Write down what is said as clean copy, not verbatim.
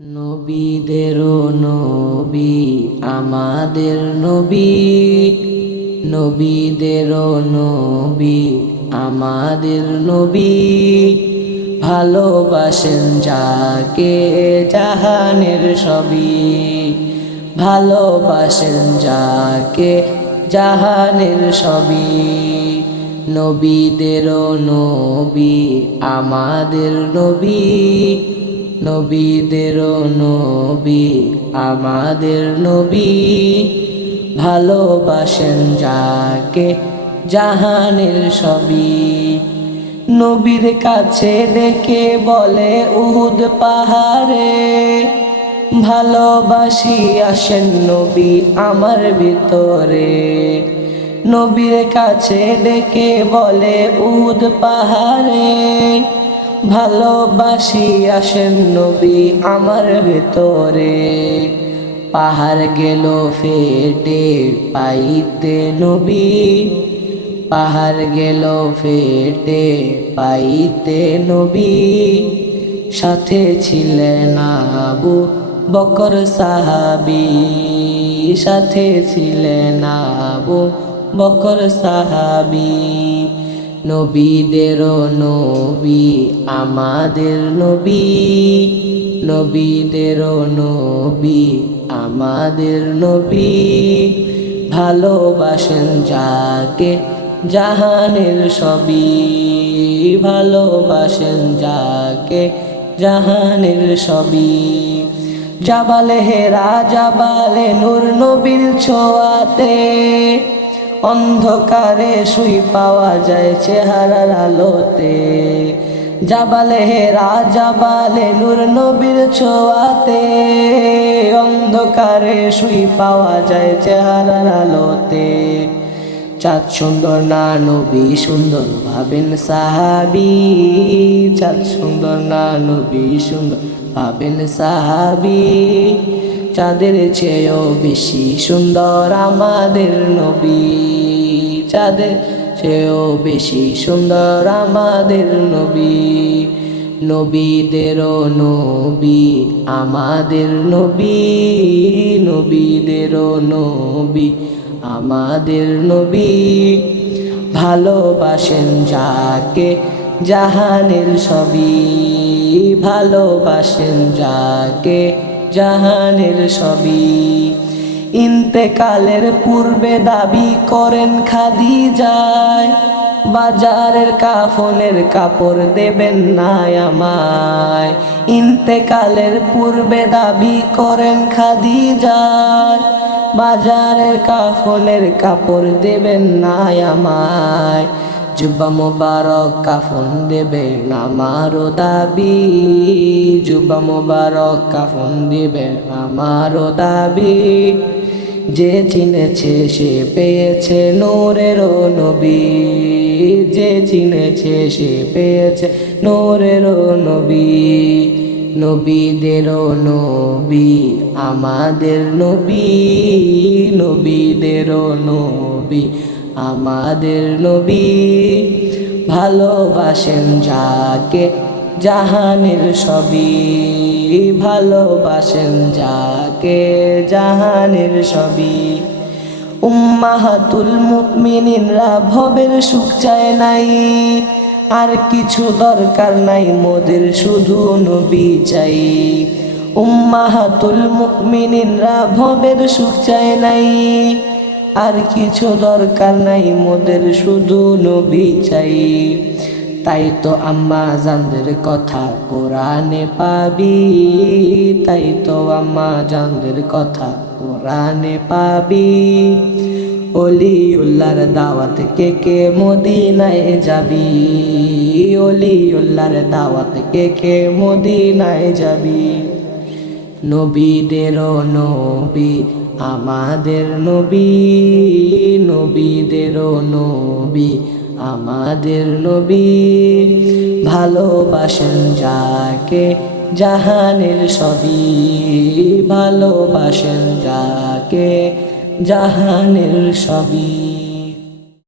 নবীদেরও নবী আমাদের নবী, নবীদেরও নবী আমাদের নবী, ভালোবাসেন যাকে জাহানের সবই, ভালোবাসেন যাকে জাহানের সবই। নবীদেরও নবী আমাদের নবী, নবীদেরও নবী আমাদের নবী, ভালোবাসেন যাকে জাহানের সবই। নবীর কাছে ডেকে বলে উহুদ পাহাড়ে, ভালোবাসি আসেন নবী আমার ভিতরে। নবীর কাছে ডেকে বলে উহুদ পাহাড়ে, ভালোবাসি আসেন নবী আমার ভেতরে। পাহাড় গেল ফেটে পাইতে নবী, পাহাড় গেল ফেটে পাইতে নবী, সাথে ছিলেন আবু বকর সাহাবী, সাথে ছিলেন আবু বকর সাহাবী। নবীদেরও নবী আমাদের নবী, নবীদেরও নবী আমাদের নবী, ভালোবাসেন যাকে জাহানের সবই, ভালোবাসেন যাকে জাহানের সবই। জাবালে হেরা জাবালে নূর নবীর ছোঁয়াতে, অন্ধকারে শুই পাওয়া যায় চেহারার আলোতে। জাবালে হেরা জাবালে নূর নবীর ছোঁয়াতে, অন্ধকারে শুই পাওয়া যায় চেহারার আলোতে। চাঁদ সুন্দর না নবী সুন্দর ভাবেন সাহাবী, চাঁদ সুন্দর না নবী সুন্দর ভাবেন সাহাবী, চাঁদের চেয়েও বেশি সুন্দর আমাদের নবী, চাঁদের চেয়েও বেশি সুন্দর আমাদের নবী। নবীদেরও নবী আমাদের নবী, নবীদেরও নবী আমাদের নবী, ভালোবাসেন যাকে জাহানের সবই, ভালোবাসেন যাকে জাহানের সবই। ইন্তেকালের পূর্বে দাবি করেন খাদিজায়, বাজারের কাফনের কাপড় দেবেন না আমায়। ইন্তেকালের পূর্বে দাবি করেন খাদিজায়, বাজারের কাফনের কাপড় দেবেন না আমায়। জুব্বা মোবারক কাফন দেবেন আমারও দাবি, জুব্বা মোবারক কাফন দেবেন আমারও দাবি। যে চিনেছে সে পেয়েছে নূরেরও নবী, যে চিনেছে সে পেয়েছে নূরেরও নবী। নবীদেরও নবী আমাদের নবী, নবীদেরও নবী আমাদের নবী, ভালোবাসেন যাকে জাহানের সবই, ভালোবাসেন যাকে জাহানের সবই। উম্মাহাতুল মুমিনিনরা ভবের সুখ চায় নাই, আর কিছু দরকার নাই মোদের শুধু নবী চাই। উম্মাহাতুল মুমিনিনরা ভবের সুখ চায় নাই, আর কিছু দরকার নাই মোদের শুধু নবী চাই। তাই তো আম্মা জানদের কথা কোরআনে পাবি, তাই তো আম্মা জানদের কথা কোরআনে পাবি। ওলিউল্লাহর দাওয়াত কে কে মদিনায় যাবি, ওলিউল্লাহর দাওয়াত কে কে মদিনায় যাবি। নবীদেরও নবী আমাদের নবী, নবীদেরও নবী আমাদের নবী, ভালোবাসেন যাকে জাহানের সবই, ভালোবাসেন যাকে জাহানের সবই।